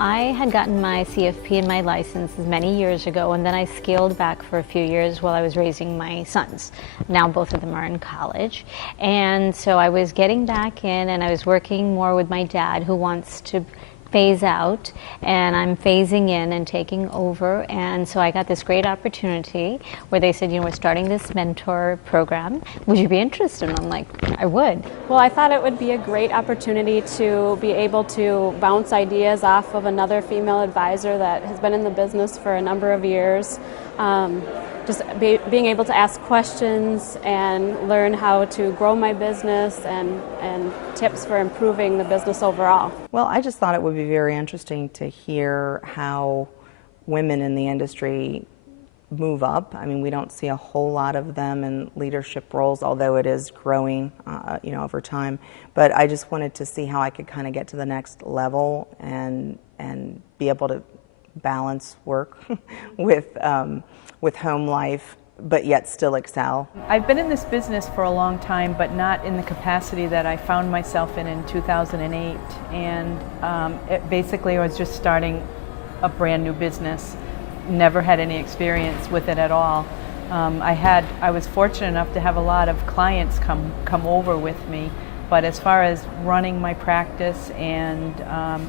I had gotten my CFP and my licenses many years ago, and then I scaled back for a few years while I was raising my sons. Now both of them are in college. And so I was getting back in, and I was working more with my dad, who wants to phase out, and I'm phasing in and taking over. And so I got this great opportunity where they said, we're starting this mentor program. Would you be interested? And I'm like, I would. Well, I thought it would be a great opportunity to be able to bounce ideas off of another female advisor that has been in the business for a number of years. Being able to ask questions and learn how to grow my business and tips for improving the business overall. Well, I just thought it would be very interesting to hear how women in the industry move up. I mean, we don't see a whole lot of them in leadership roles, although it is growing, over time. But I just wanted to see how I could kind of get to the next level and be able to balance work with home life, but yet still excel. I've been in this business for a long time, but not in the capacity that I found myself in 2008. And basically I was just starting a brand new business. Never had any experience with it at all. I was fortunate enough to have a lot of clients come over with me, but as far as running my practice and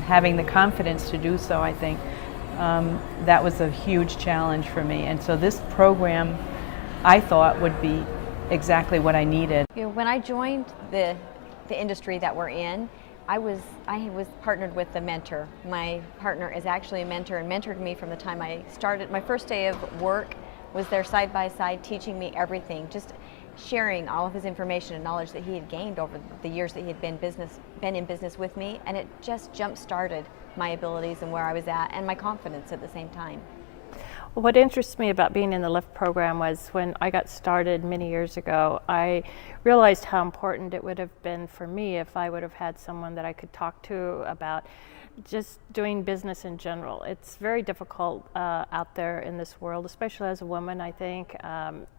having the confidence to do so, I think that was a huge challenge for me. And so this program, I thought, would be exactly what I needed. When I joined the industry that we're in, I was partnered with a mentor. My partner is actually a mentor and mentored me from the time I started. My first day of work was there side by side, teaching me everything, just sharing all of his information and knowledge that he had gained over the years that he had been in business with me, and it just jump-started my abilities and where I was at and my confidence at the same time. What interests me about being in the LIFT program was when I got started many years ago, I realized how important it would have been for me if I would have had someone that I could talk to about just doing business in general. It's very difficult out there in this world, especially as a woman, I think,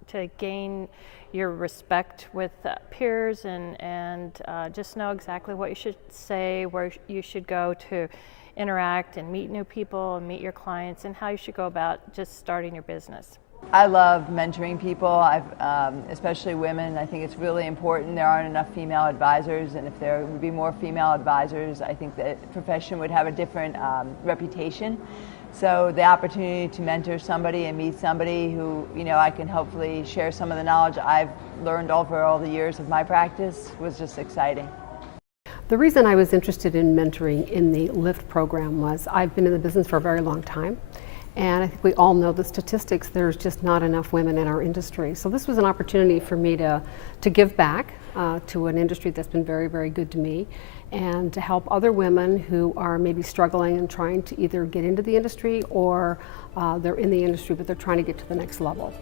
to gain your respect with peers and just know exactly what you should say, where you should go to interact and meet new people and meet your clients, and how you should go about just starting your business. I love mentoring people, especially women. I think it's really important. There aren't enough female advisors, and if there would be more female advisors, I think the profession would have a different reputation. So the opportunity to mentor somebody and meet somebody who, I can hopefully share some of the knowledge I've learned over all the years of my practice was just exciting. The reason I was interested in mentoring in the LIFT program was I've been in the business for a very long time, and I think we all know the statistics. There's just not enough women in our industry. So this was an opportunity for me to give back to an industry that's been very, very good to me, and to help other women who are maybe struggling and trying to either get into the industry or they're in the industry but they're trying to get to the next level.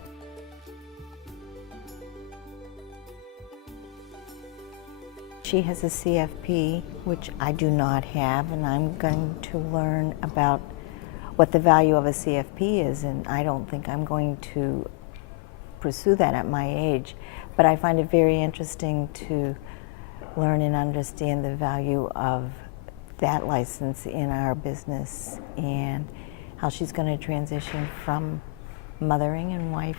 She has a CFP, which I do not have, and I'm going to learn about what the value of a CFP is, and I don't think I'm going to pursue that at my age. But I find it very interesting to learn and understand the value of that license in our business and how she's going to transition from mothering and wife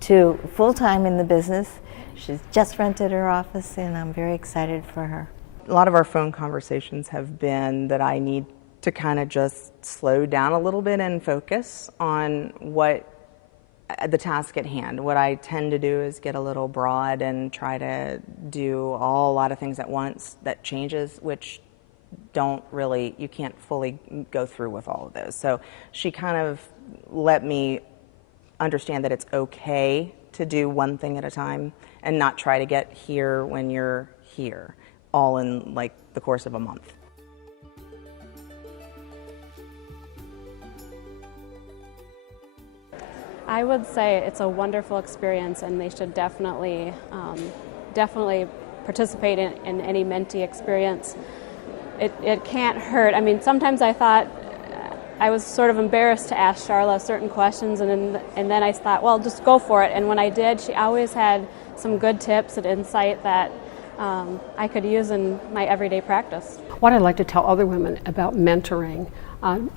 to full-time in the business. She's just rented her office, and I'm very excited for her. A lot of our phone conversations have been that I need to kind of just slow down a little bit and focus on the task at hand. What I tend to do is get a little broad and try to do a lot of things at once that changes, which you can't fully go through with all of those. So she kind of let me understand that it's okay to do one thing at a time and not try to get here when you're here, all in like the course of a month. I would say it's a wonderful experience, and they should definitely participate in any mentee experience. It can't hurt. I mean, sometimes I thought I was sort of embarrassed to ask Charla certain questions, and then I thought, well, just go for it. And when I did, she always had some good tips and insight that I could use in my everyday practice. What I'd like to tell other women about mentoring,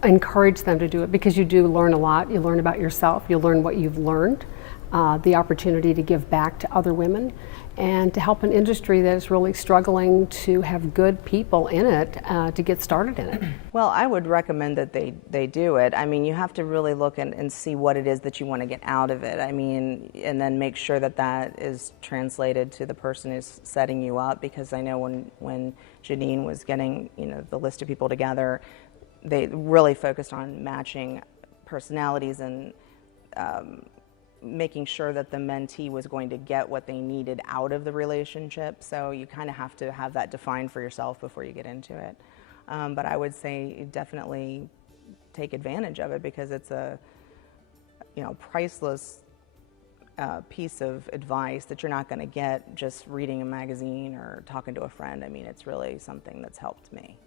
encourage them to do it, because you do learn a lot. You learn about yourself, you learn what you've learned, the opportunity to give back to other women, and to help an industry that is really struggling to have good people in it to get started in it. Well, I would recommend that they do it. I mean, you have to really look and see what it is that you want to get out of it. I mean, and then make sure that that is translated to the person who's setting you up, because I know when Janine was getting, you know, the list of people together, they really focused on matching personalities and making sure that the mentee was going to get what they needed out of the relationship. So you kind of have to have that defined for yourself before you get into it. But I would say definitely take advantage of it, because it's a, you know, priceless piece of advice that you're not going to get just reading a magazine or talking to a friend. I mean, it's really something that's helped me.